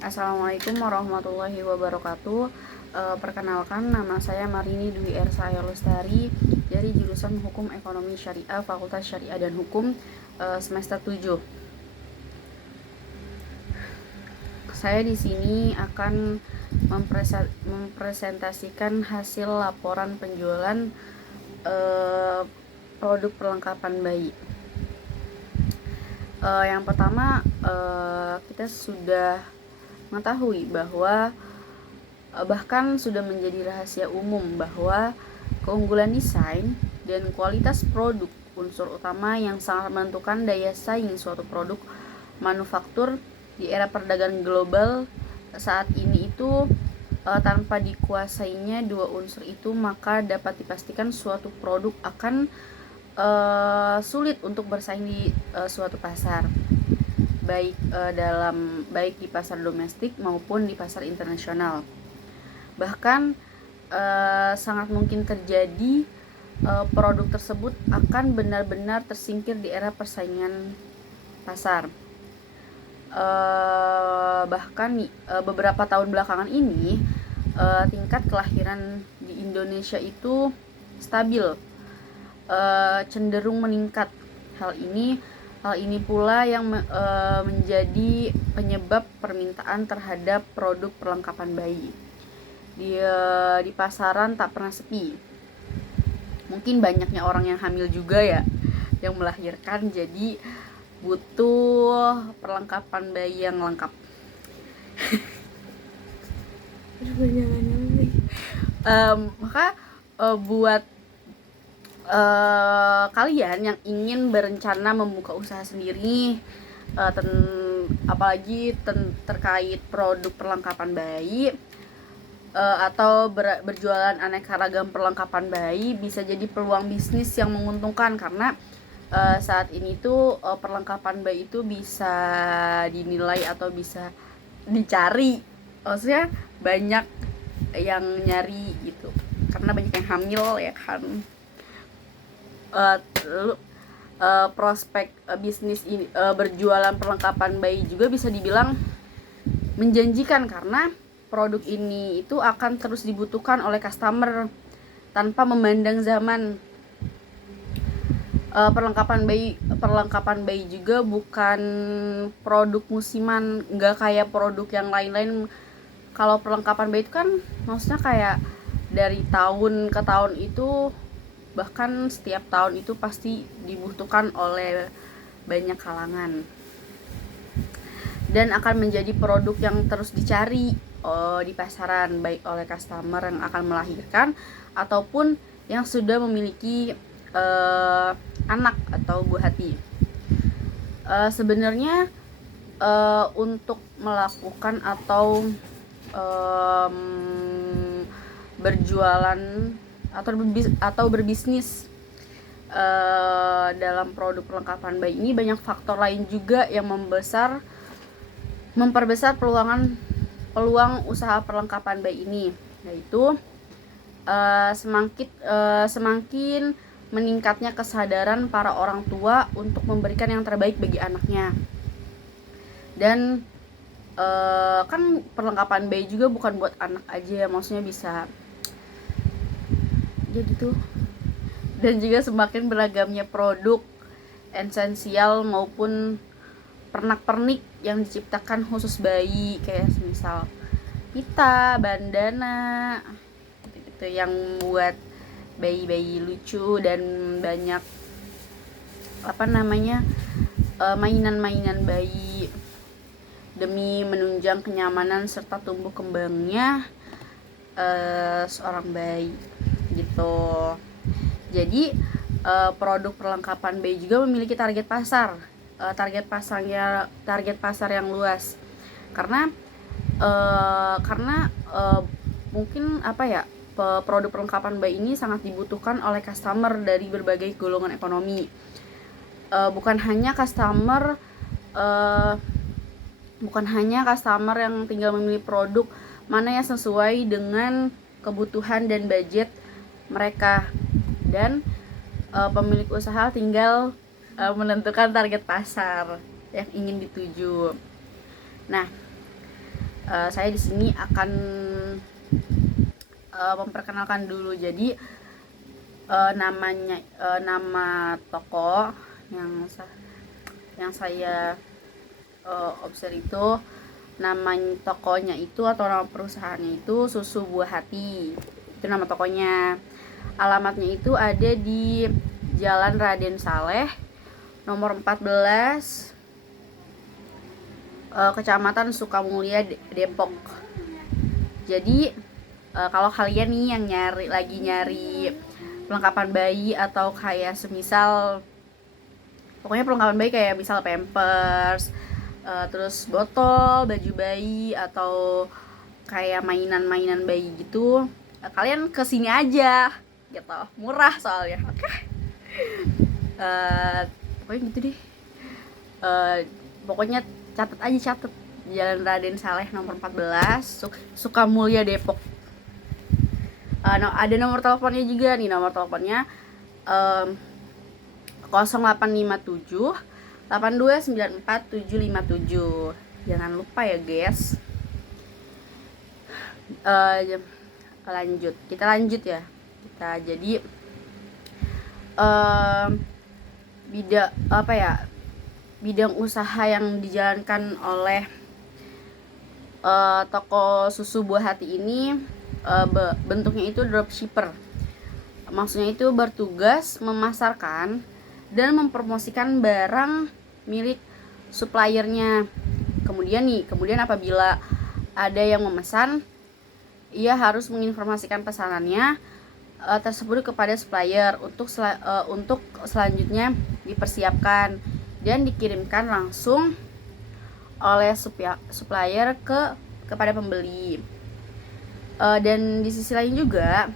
Assalamualaikum warahmatullahi wabarakatuh. Perkenalkan, nama saya Marini Dwi Ersaya Lestari dari jurusan Hukum Ekonomi Syariah Fakultas Syariah dan Hukum semester 7. Saya di sini akan mempresentasikan hasil laporan penjualan produk perlengkapan bayi. Yang pertama, kita sudah mengetahui bahwa bahkan sudah menjadi rahasia umum bahwa keunggulan desain dan kualitas produk unsur utama yang sangat menentukan daya saing suatu produk manufaktur di era perdagangan global saat ini itu tanpa dikuasainya dua unsur itu, maka dapat dipastikan suatu produk akan sulit untuk bersaing di suatu pasar, baik di pasar domestik maupun di pasar internasional. Bahkan sangat mungkin terjadi produk tersebut akan benar-benar tersingkir di era persaingan pasar. Bahkan beberapa tahun belakangan ini tingkat kelahiran di Indonesia itu stabil, cenderung meningkat. Hal ini pula yang menjadi penyebab permintaan terhadap produk perlengkapan bayi di pasaran tak pernah sepi. Mungkin banyaknya orang yang hamil juga ya, yang melahirkan, jadi butuh perlengkapan bayi yang lengkap. Maka buat kalian yang ingin berencana membuka usaha sendiri, apalagi terkait produk perlengkapan bayi, atau berjualan aneka ragam perlengkapan bayi, bisa jadi peluang bisnis yang menguntungkan karena saat ini tuh perlengkapan bayi itu bisa dinilai atau bisa dicari, maksudnya banyak yang nyari gitu karena banyak yang hamil ya kan. Prospek bisnis ini, berjualan perlengkapan bayi juga bisa dibilang menjanjikan karena produk ini itu akan terus dibutuhkan oleh customer tanpa memandang zaman. Perlengkapan bayi juga bukan produk musiman, nggak kayak produk yang lain-lain. Kalau perlengkapan bayi itu kan maksudnya kayak dari tahun ke tahun itu, bahkan setiap tahun itu pasti dibutuhkan oleh banyak kalangan dan akan menjadi produk yang terus dicari di pasaran, baik oleh customer yang akan melahirkan ataupun yang sudah memiliki anak atau buah hati. Sebenarnya untuk melakukan atau berjualan atau berbisnis dalam produk perlengkapan bayi ini banyak faktor lain juga yang memperbesar peluang usaha perlengkapan bayi ini, yaitu semakin meningkatnya kesadaran para orang tua untuk memberikan yang terbaik bagi anaknya. Dan kan perlengkapan bayi juga bukan buat anak aja, maksudnya bisa ya gitu. Dan juga semakin beragamnya produk esensial maupun pernak-pernik yang diciptakan khusus bayi, kayak misal pita, bandana gitu, yang buat bayi-bayi lucu, dan banyak mainan-mainan bayi demi menunjang kenyamanan serta tumbuh kembangnya seorang bayi gitu. Jadi produk perlengkapan bayi juga memiliki target pasar yang luas karena mungkin produk perlengkapan bayi ini sangat dibutuhkan oleh customer dari berbagai golongan ekonomi. Bukan hanya customer yang tinggal memilih produk mana yang sesuai dengan kebutuhan dan budget mereka, dan pemilik usaha tinggal menentukan target pasar yang ingin dituju. Nah, saya di sini akan memperkenalkan dulu. Jadi nama toko yang saya observe itu, nama tokonya itu atau nama perusahaannya itu Susu Buah Hati. Itu nama tokonya. Alamatnya itu ada di Jalan Raden Saleh nomor 14, Kecamatan Sukamulya, Depok. Jadi kalau kalian nih yang lagi nyari perlengkapan bayi atau kayak semisal, pokoknya perlengkapan bayi kayak misal pampers, terus botol, baju bayi, atau kayak mainan-mainan bayi gitu, kalian kesini aja gitu, murah soalnya. Oke. Pokoknya gitu deh. Pokoknya catat Jalan Raden Saleh nomor 14, Sukamulya, Depok. Ada nomor teleponnya juga nih. Nomor teleponnya 0857 8294757. Jangan lupa ya guys. Kita lanjut ya. Jadi bidang usaha yang dijalankan oleh toko Susu Buah Hati ini bentuknya itu dropshipper. Maksudnya itu bertugas memasarkan dan mempromosikan barang milik suppliernya. Kemudian apabila ada yang memesan, ia harus menginformasikan pesanannya tersebut kepada supplier untuk selanjutnya dipersiapkan dan dikirimkan langsung oleh supplier kepada pembeli. Dan di sisi lain juga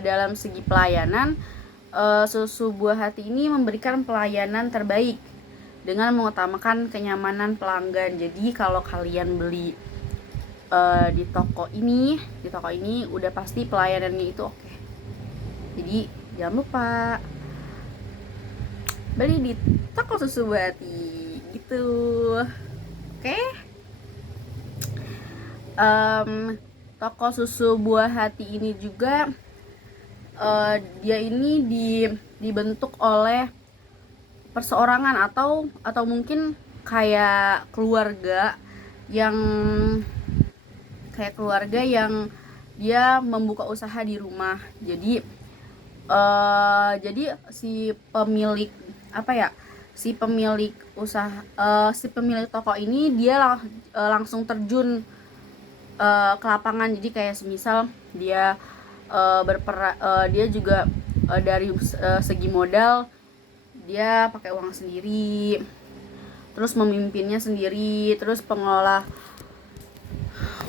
dalam segi pelayanan, Susu Buah Hati ini memberikan pelayanan terbaik dengan mengutamakan kenyamanan pelanggan. Jadi kalau kalian beli di toko ini udah pasti pelayanannya itu oke. Jadi jangan lupa beli di toko Susu Buah Hati gitu. Oke. Toko Susu Buah Hati ini juga dia ini dibentuk oleh perseorangan atau mungkin kayak keluarga yang dia membuka usaha di rumah. Jadi si pemilik toko ini dia langsung terjun ke lapangan. Jadi kayak semisal dia dia juga dari segi modal dia pakai uang sendiri, terus memimpinnya sendiri, terus pengelola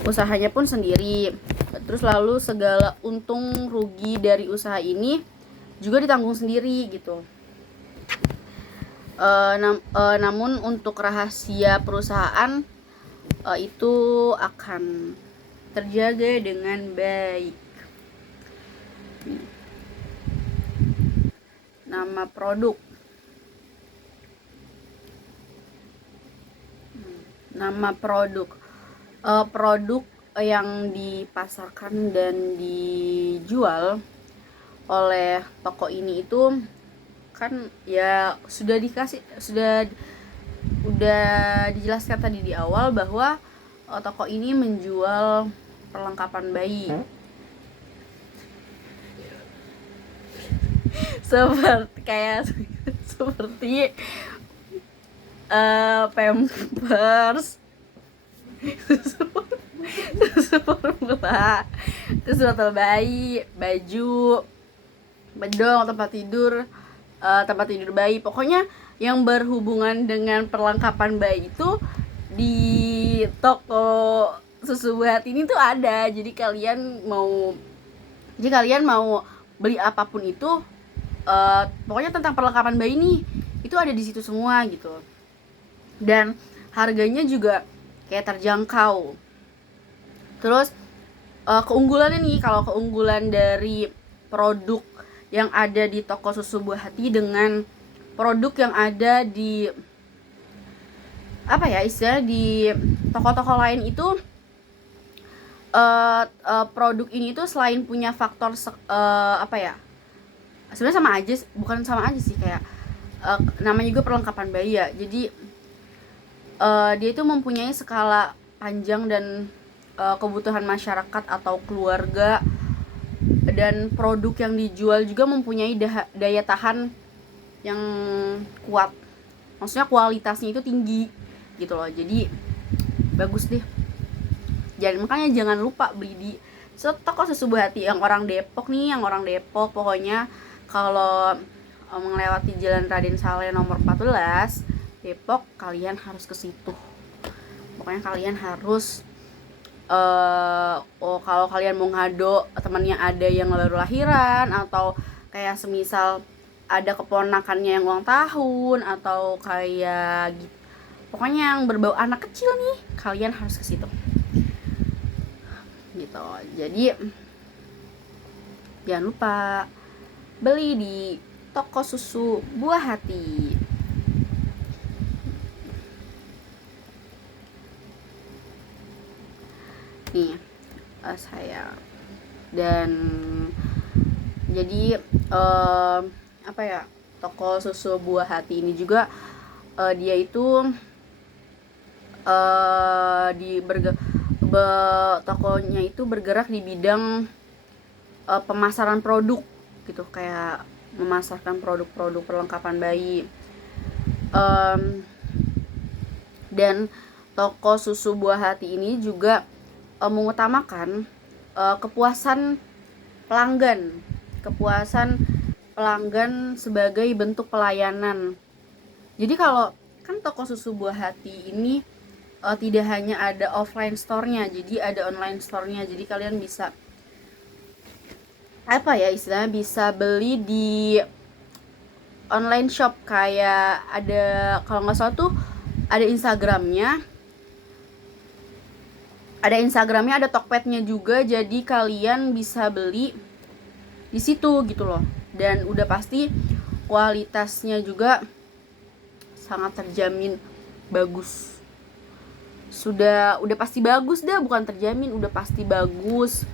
usahanya pun sendiri, terus lalu segala untung rugi dari usaha ini juga ditanggung sendiri gitu. Namun untuk rahasia perusahaan itu akan terjaga dengan baik. Nama produk produk yang dipasarkan dan dijual oleh toko ini itu kan ya udah dijelaskan tadi di awal bahwa toko ini menjual perlengkapan bayi. seperti pampers, susu formula, terus botol bayi, baju, bedong, tempat tidur bayi. Pokoknya yang berhubungan dengan perlengkapan bayi itu di toko Susu Buah Hati ini tuh ada. Jadi kalian mau beli apapun itu, pokoknya tentang perlengkapan bayi nih, itu ada di situ semua gitu. Dan harganya juga kayak terjangkau. Terus keunggulannya nih, kalau keunggulan dari produk yang ada di toko Susu Buah Hati dengan produk yang ada di di toko-toko lain itu produk ini tuh selain punya faktor apa ya, sebenarnya sama aja, bukan sama aja sih, kayak namanya juga perlengkapan bayi ya. Jadi dia itu mempunyai skala panjang dan kebutuhan masyarakat atau keluarga, dan produk yang dijual juga mempunyai daya tahan yang kuat, maksudnya kualitasnya itu tinggi gitu loh. Jadi bagus deh. Makanya jangan lupa beli di toko Susu Buah Hati yang orang Depok nih, yang orang Depok pokoknya kalau melewati Jalan Raden Saleh nomor 14 Depok, kalian harus ke situ. Pokoknya kalian harus kalau kalian mau ngado temannya ada yang baru lahiran, atau kayak semisal ada keponakannya yang ulang tahun, atau kayak gitu, pokoknya yang berbau anak kecil nih, kalian harus ke situ gitu. Jadi jangan lupa beli di toko Susu Buah Hati. Nih saya, dan jadi apa ya, toko Susu Buah Hati ini juga dia itu tokonya itu bergerak di bidang pemasaran produk gitu, kayak memasarkan produk-produk perlengkapan bayi. Dan toko Susu Buah Hati ini juga mengutamakan kepuasan pelanggan sebagai bentuk pelayanan. Jadi kalau kan toko Susu Buah Hati ini tidak hanya ada offline store-nya, jadi ada online store-nya. Jadi kalian bisa apa ya istilahnya, bisa beli di online shop, kayak ada, kalau nggak salah tuh ada Instagramnya, ada Tokpednya juga. Jadi kalian bisa beli di situ gitu loh, dan udah pasti kualitasnya juga sangat terjamin bagus. Udah pasti bagus dah, bukan terjamin, udah pasti bagus.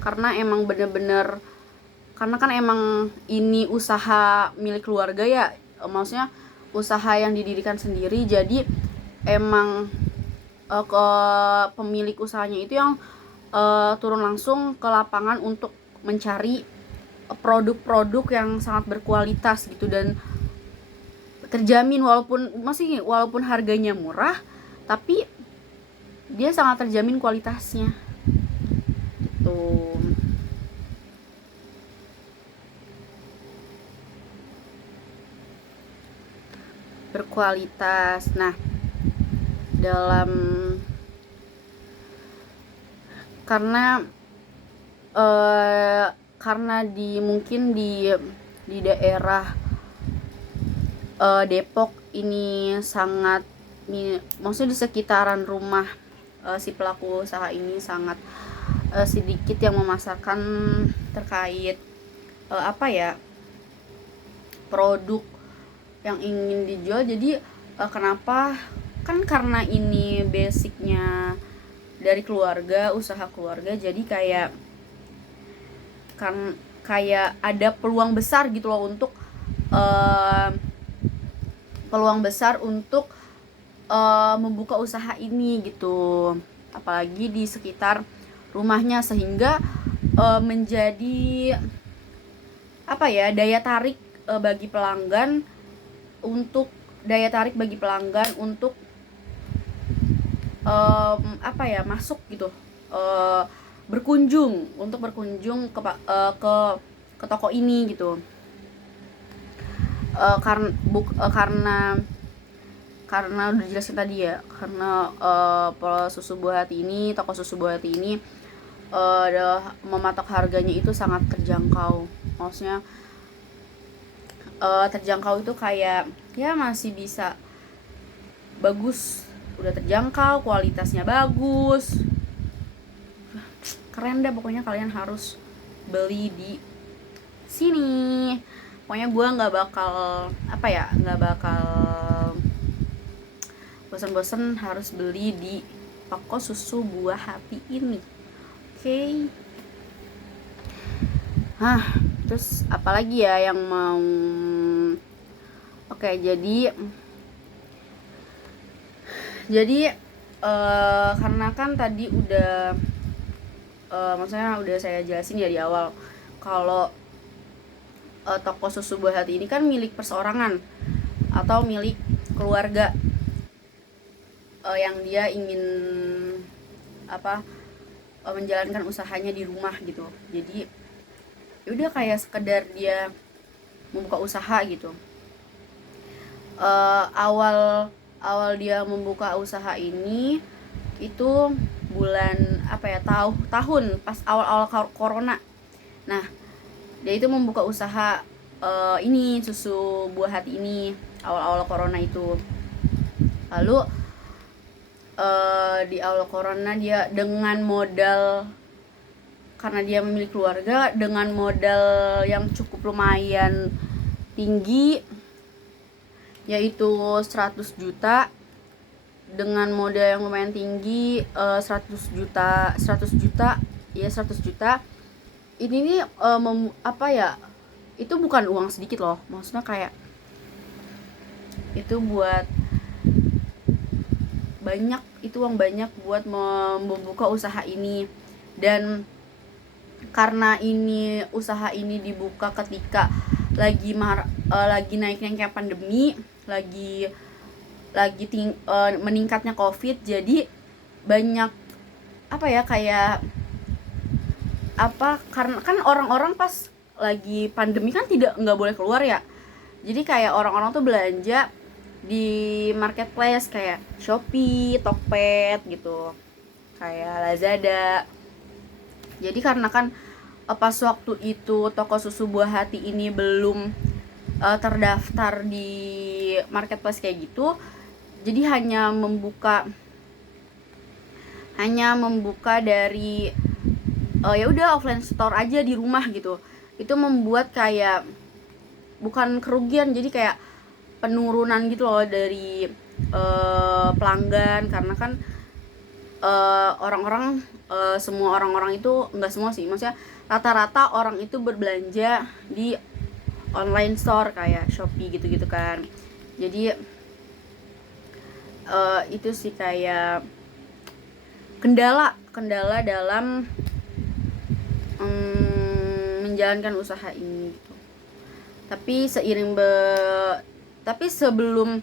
Karena emang bener-bener, karena kan emang ini usaha milik keluarga ya, maksudnya usaha yang didirikan sendiri. Jadi emang ke pemilik usahanya itu yang turun langsung ke lapangan untuk mencari produk-produk yang sangat berkualitas gitu, dan terjamin, walaupun harganya murah, tapi dia sangat terjamin kualitasnya gitu. Berkualitas. Nah, karena mungkin di daerah Depok ini sangat, maksudnya di sekitaran rumah si pelaku usaha ini sangat sedikit yang memasarkan terkait apa ya, produk yang ingin dijual. Jadi kenapa, kan karena ini basicnya dari keluarga, usaha keluarga, jadi kayak ada peluang besar gitu loh untuk membuka usaha ini gitu, apalagi di sekitar rumahnya, sehingga menjadi apa ya, daya tarik bagi pelanggan untuk apa ya, masuk gitu, berkunjung ke toko ini gitu. Karena udah jelasin tadi ya, karena Susu Buah Hati ini, toko Susu Buah Hati ini mematok harganya itu sangat terjangkau. Maksudnya terjangkau itu kayak ya masih bisa bagus, udah terjangkau, kualitasnya bagus, keren deh pokoknya. Kalian harus beli di sini. Pokoknya gue nggak bakal bosan-bosan harus beli di toko Susu Buah Hati ini. Terus apalagi ya yang mau. Jadi karena kan tadi udah maksudnya udah saya jelasin ya di awal kalau toko susu buah hati ini kan milik perseorangan atau milik keluarga yang dia ingin menjalankan usahanya di rumah gitu. Jadi udah kayak sekedar dia membuka usaha gitu. Awal dia membuka usaha ini itu bulan tahun pas awal corona. Nah, dia itu membuka usaha ini susu buah hati ini awal corona itu. Lalu di awal corona dia dengan modal, karena dia memiliki keluarga, dengan modal yang cukup lumayan tinggi yaitu 100 juta. Dengan modal yang lumayan tinggi 100 juta ini nih itu bukan uang sedikit loh, maksudnya kayak itu buat banyak, itu uang banyak buat membuka usaha ini. Dan karena ini usaha ini dibuka ketika lagi naik-naiknya pandemi, lagi meningkatnya COVID, jadi banyak karena kan orang-orang pas lagi pandemi kan nggak boleh keluar ya, jadi kayak orang-orang tuh belanja di marketplace kayak Shopee, Tokped gitu, kayak Lazada. Jadi karena kan pas waktu itu toko susu buah hati ini belum terdaftar di marketplace kayak gitu, jadi hanya membuka dari ya udah offline store aja di rumah gitu. Itu membuat kayak bukan kerugian, jadi kayak penurunan gitu loh dari pelanggan, karena kan semua orang-orang itu, enggak semua sih, maksudnya rata-rata orang itu berbelanja di online store kayak Shopee gitu-gitu kan. Jadi itu sih kayak kendala dalam menjalankan usaha ini gitu. Tapi sebelum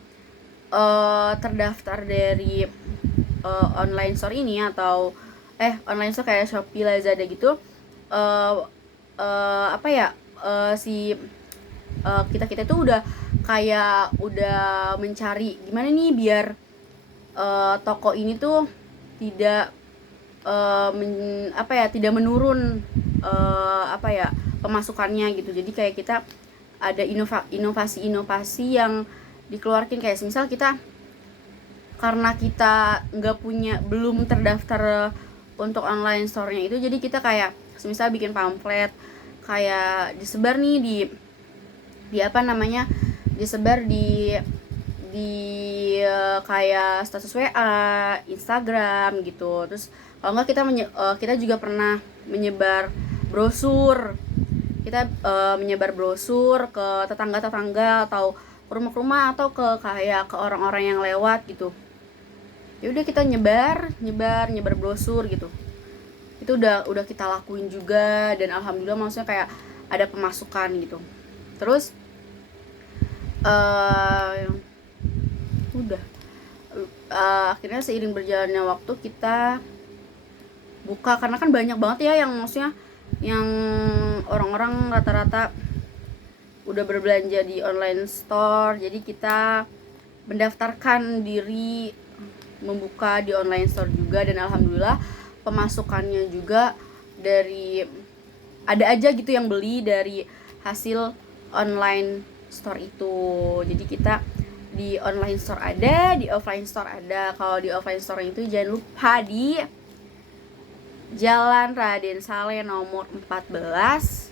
terdaftar dari online store ini atau online store kayak Shopee, Lazada gitu, kita tuh udah mencari gimana nih biar toko ini tuh tidak tidak menurun pemasukannya gitu. Jadi kayak kita ada inovasi yang dikeluarkan, kayak misal kita, karena kita belum terdaftar untuk online store-nya itu, jadi kita kayak misal bikin pamflet kayak disebar nih disebar di kayak status WA, Instagram gitu. Terus kalau enggak kita juga pernah menyebar brosur. Kita menyebar brosur ke tetangga-tetangga atau ke rumah-rumah atau ke orang-orang yang lewat gitu. Ya udah kita nyebar brosur gitu. Itu udah kita lakuin juga, dan alhamdulillah maksudnya kayak ada pemasukan gitu. Terus akhirnya seiring berjalannya waktu kita buka, karena kan banyak banget ya yang maksudnya yang orang-orang rata-rata udah berbelanja di online store. Jadi kita mendaftarkan diri membuka di online store juga, dan alhamdulillah pemasukannya juga ada aja gitu yang beli dari hasil online store itu. Jadi kita di online store ada, di offline store ada. Kalau di offline store itu jangan lupa di Jalan Raden Saleh nomor 14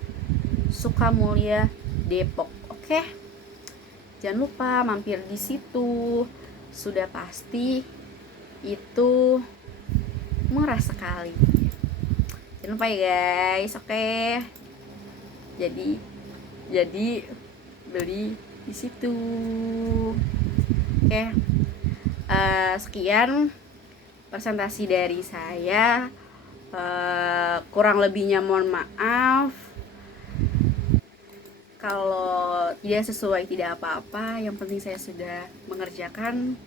Sukamulya, Depok. Oke. Jangan lupa mampir di situ. Sudah pasti itu murah sekali. Jangan lupa ya guys. Oke. Jadi beli di situ. Oke. Sekian presentasi dari saya. Kurang lebihnya mohon maaf. Kalau tidak sesuai tidak apa-apa, yang penting saya sudah mengerjakan.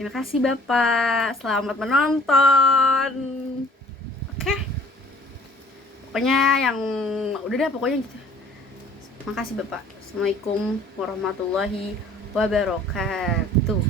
Terima kasih Bapak, selamat menonton. Oke. Pokoknya yang udah dah, pokoknya gitu. Makasih Bapak. Assalamualaikum warahmatullahi wabarakatuh.